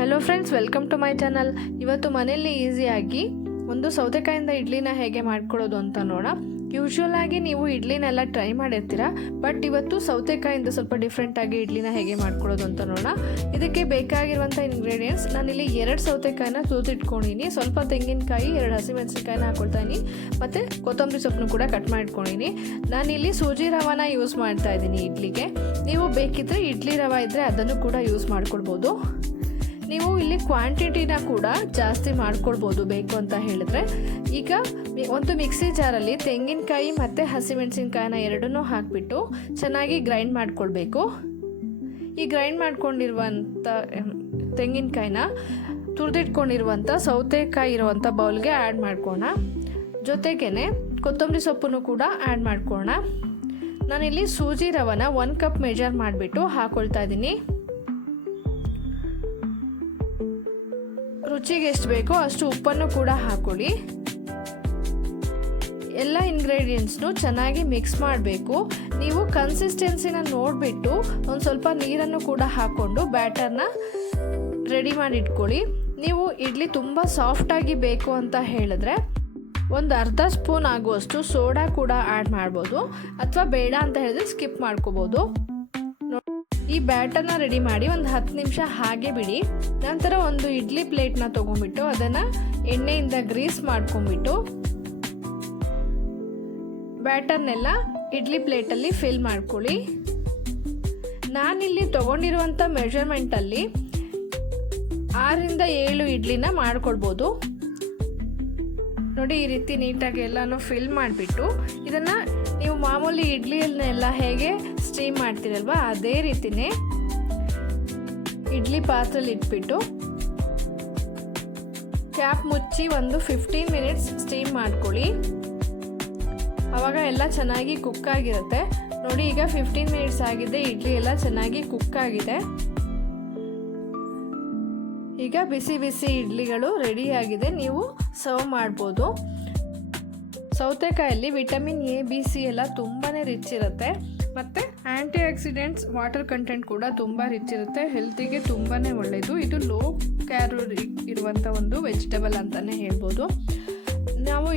Hello friends, welcome to my channel. ಇವತ್ತು ಮನೆಯಲ್ಲಿ ಈಸಿಯಾಗಿ ಒಂದು ಸೌತೆಕಾಯಿಂದ ಇಡ್ಲಿನ ಹೇಗೆ ಮಾಡ್ಕೊಳ್ಳೋದು ಅಂತ ನೋಡೋಣ. ಯೂಶ್ವಲ್ ಆಗಿ ನೀವು ಇಡ್ಲಿನೆಲ್ಲ ಟ್ರೈ ಮಾಡಿರ್ತೀರಾ, ಬಟ್ ಇವತ್ತು ಸೌತೆಕಾಯಿಂದ ಸ್ವಲ್ಪ ಡಿಫ್ರೆಂಟಾಗಿ ಇಡ್ಲಿನ ಹೇಗೆ ಮಾಡ್ಕೊಳ್ಳೋದು ಅಂತ ನೋಡೋಣ. ಇದಕ್ಕೆ ಬೇಕಾಗಿರುವಂಥ ಇಂಗ್ರೀಡಿಯೆಂಟ್ಸ್, ನಾನಿಲ್ಲಿ 2 ಸೌತೆಕಾಯಿನ ತುರಿದಿಟ್ಕೊಂಡಿನಿ, ಸ್ವಲ್ಪ ತೆಂಗಿನಕಾಯಿ, 2 ಹಸಿಮೆಣಸಿನಕಾಯಿನ ಹಾಕೊಳ್ತಾಯಿನಿ, ಮತ್ತು ಕೊತ್ತಂಬರಿ ಸೊಪ್ಪನ್ನು ಕೂಡ ಕಟ್ ಮಾಡ್ಕೊಂಡಿನಿ. ನಾನಿಲ್ಲಿ ಸೂಜಿ ರವಾನ ಯೂಸ್ ಮಾಡ್ತಾ ಇದ್ದೀನಿ ಇಡ್ಲಿಗೆ. ನೀವು ಬೇಕಿದ್ರೆ ಇಡ್ಲಿ ರವೆ ಇದ್ದರೆ ಅದನ್ನು ಕೂಡ ಯೂಸ್ ಮಾಡ್ಕೊಳ್ಬೋದು. ನೀವು ಇಲ್ಲಿ ಕ್ವಾಂಟಿಟಿನ ಕೂಡ ಜಾಸ್ತಿ ಮಾಡ್ಕೊಳ್ಬೋದು ಬೇಕು ಅಂತ ಹೇಳಿದ್ರೆ. ಈಗ ಒಂದು ಮಿಕ್ಸಿ ಜಾರಲ್ಲಿ ತೆಂಗಿನಕಾಯಿ ಮತ್ತು ಹಸಿಮೆಣಸಿನ್ಕಾಯಿನ ಎರಡನ್ನೂ ಹಾಕಿಬಿಟ್ಟು ಚೆನ್ನಾಗಿ ಗ್ರೈಂಡ್ ಮಾಡ್ಕೊಳ್ಬೇಕು. ಈ ಗ್ರೈಂಡ್ ಮಾಡ್ಕೊಂಡಿರುವಂಥ ತೆಂಗಿನಕಾಯಿನ ತುರಿದಿಟ್ಕೊಂಡಿರುವಂಥ ಸೌತೆಕಾಯಿ ಇರುವಂಥ ಬೌಲ್ಗೆ ಆ್ಯಡ್ ಮಾಡ್ಕೋಣ. ಜೊತೆಗೇ ಕೊತ್ತಂಬರಿ ಸೊಪ್ಪನ್ನು ಕೂಡ ಆ್ಯಡ್ ಮಾಡ್ಕೋಣ. ನಾನಿಲ್ಲಿ ಸೂಜಿ ರವನ 1 ಕಪ್ ಮೆಜರ್ ಮಾಡಿಬಿಟ್ಟು ಹಾಕ್ಕೊಳ್ತಾ ಇದ್ದೀನಿ. ರುಚಿಗೆ ಎಷ್ಟು ಬೇಕೋ ಅಷ್ಟು ಉಪ್ಪನ್ನು ಕೂಡ ಹಾಕೊಳ್ಳಿ. ಎಲ್ಲ ಇಂಗ್ರೀಡಿಯೆಂಟ್ಸ್ನು ಚೆನ್ನಾಗಿ ಮಿಕ್ಸ್ ಮಾಡಬೇಕು. ನೀವು ಕನ್ಸಿಸ್ಟೆನ್ಸಿನ ನೋಡಿಬಿಟ್ಟು ಒಂದು ಸ್ವಲ್ಪ ನೀರನ್ನು ಕೂಡ ಹಾಕ್ಕೊಂಡು ಬ್ಯಾಟರ್ನ ರೆಡಿ ಮಾಡಿ ಇಟ್ಕೊಳ್ಳಿ. ನೀವು ಇಡ್ಲಿ ತುಂಬ ಸಾಫ್ಟಾಗಿ ಬೇಕು ಅಂತ ಹೇಳಿದ್ರೆ ಒಂದು ಅರ್ಧ ಸ್ಪೂನ್ ಆಗುವಷ್ಟು ಸೋಡಾ ಕೂಡ ಆ್ಯಡ್ ಮಾಡ್ಬೋದು, ಅಥವಾ ಬೇಡ ಅಂತ ಹೇಳಿದ್ರೆ ಸ್ಕಿಪ್ ಮಾಡ್ಕೋಬೋದು. ಈ ಬ್ಯಾಟರ್ನ ರೆಡಿ ಮಾಡಿ ಒಂದು 10 ನಿಮಿಷ ಹಾಗೆ ಬಿಡಿ. ನಂತರ ಒಂದು ಇಡ್ಲಿ ಪ್ಲೇಟ್ನ ತೊಗೊಂಡ್ಬಿಟ್ಟು ಅದನ್ನು ಎಣ್ಣೆಯಿಂದ ಗ್ರೀಸ್ ಮಾಡ್ಕೊಂಡ್ಬಿಟ್ಟು ಬ್ಯಾಟರ್ನೆಲ್ಲ ಇಡ್ಲಿ ಪ್ಲೇಟಲ್ಲಿ ಫಿಲ್ ಮಾಡ್ಕೊಳ್ಳಿ. ನಾನಿಲ್ಲಿ ತೊಗೊಂಡಿರುವಂಥ ಮೆಷರ್ಮೆಂಟಲ್ಲಿ 6 ರಿಂದ 7 ಇಡ್ಲಿನ ಮಾಡ್ಕೊಳ್ಬೋದು. ನೋಡಿ, ಈ ರೀತಿ ನೀಟಾಗಿ ಎಲ್ಲನೂ ಫಿಲ್ ಮಾಡಿಬಿಟ್ಟು ಇದನ್ನು ನೀವು ಮಾಮೂಲಿ ಇಡ್ಲಿಯನ್ನೆಲ್ಲ ಹೇಗೆ ಸ್ಟೀಮ್ ಮಾಡ್ತೀರಲ್ವ ಅದೇ ರೀತಿನೇ ಇಡ್ಲಿ ಪಾತ್ರೆಯಲ್ಲಿ ಇಟ್ಬಿಟ್ಟು ಕ್ಯಾಪ್ ಮುಚ್ಚಿ ಒಂದು 15 ಮಿನಿಟ್ಸ್ ಸ್ಟೀಮ್ ಮಾಡ್ಕೊಳ್ಳಿ. ಆವಾಗ ಎಲ್ಲ ಚೆನ್ನಾಗಿ ಕುಕ್ ಆಗಿರುತ್ತೆ. ನೋಡಿ, ಈಗ 15 ಮಿನಿಟ್ಸ್ ಆಗಿದೆ, ಇಡ್ಲಿ ಎಲ್ಲ ಚೆನ್ನಾಗಿ ಕುಕ್ ಆಗಿದೆ. ಈಗ ಬಿಸಿ ಬಿಸಿ ಇಡ್ಲಿಗಳು ರೆಡಿ ಆಗಿದೆ, ನೀವು ಸರ್ವ್ ಮಾಡ್ಬೋದು. ಸೌತೆಕಾಯಲ್ಲಿ ವಿಟಮಿನ್ ಎ, ಬಿ, ಸಿ ಎಲ್ಲ ತುಂಬಾ ರಿಚ್ ಇರುತ್ತೆ, ಮತ್ತು ಆ್ಯಂಟಿ ಆಕ್ಸಿಡೆಂಟ್ಸ್, ವಾಟರ್ ಕಂಟೆಂಟ್ ಕೂಡ ತುಂಬ ರಿಚ್ ಇರುತ್ತೆ. ಹೆಲ್ತಿಗೆ ತುಂಬಾ ಒಳ್ಳೆಯದು. ಇದು ಲೋ ಕ್ಯಾಲೋರಿ ಇರುವಂಥ ಒಂದು ವೆಜಿಟೇಬಲ್ ಅಂತಲೇ ಹೇಳ್ಬೋದು. ನಾವು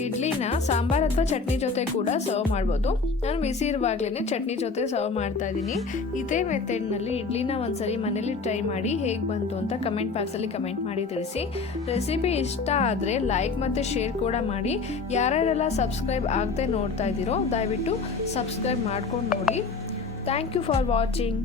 ಇಡ್ಲಿನ ಸಾಂಬಾರು ಅಥವಾ ಚಟ್ನಿ ಜೊತೆ ಕೂಡ ಸರ್ವ್ ಮಾಡ್ಬೋದು. ನಾನು ಬಿಸಿ ಇರುವಾಗಲೇ ಚಟ್ನಿ ಜೊತೆ ಸರ್ವ್ ಮಾಡ್ತಾ ಇದ್ದೀನಿ. ಇದೇ ಮೆಥಡ್ನಲ್ಲಿ ಇಡ್ಲಿನ ಒಂದ್ಸರಿ ಮನೇಲಿ ಟ್ರೈ ಮಾಡಿ ಹೇಗೆ ಬಂತು ಅಂತ ಕಮೆಂಟ್ ಬಾಕ್ಸಲ್ಲಿ ಕಮೆಂಟ್ ಮಾಡಿ ತಿಳಿಸಿ. ರೆಸಿಪಿ ಇಷ್ಟ ಆದರೆ ಲೈಕ್ ಮತ್ತು ಶೇರ್ ಕೂಡ ಮಾಡಿ. ಯಾರ್ಯಾರೆಲ್ಲ ಸಬ್ಸ್ಕ್ರೈಬ್ ಆಗದೆ ನೋಡ್ತಾ ಇದ್ದೀರೋ ದಯವಿಟ್ಟು ಸಬ್ಸ್ಕ್ರೈಬ್ ಮಾಡ್ಕೊಂಡು ನೋಡಿ. Thank you for watching.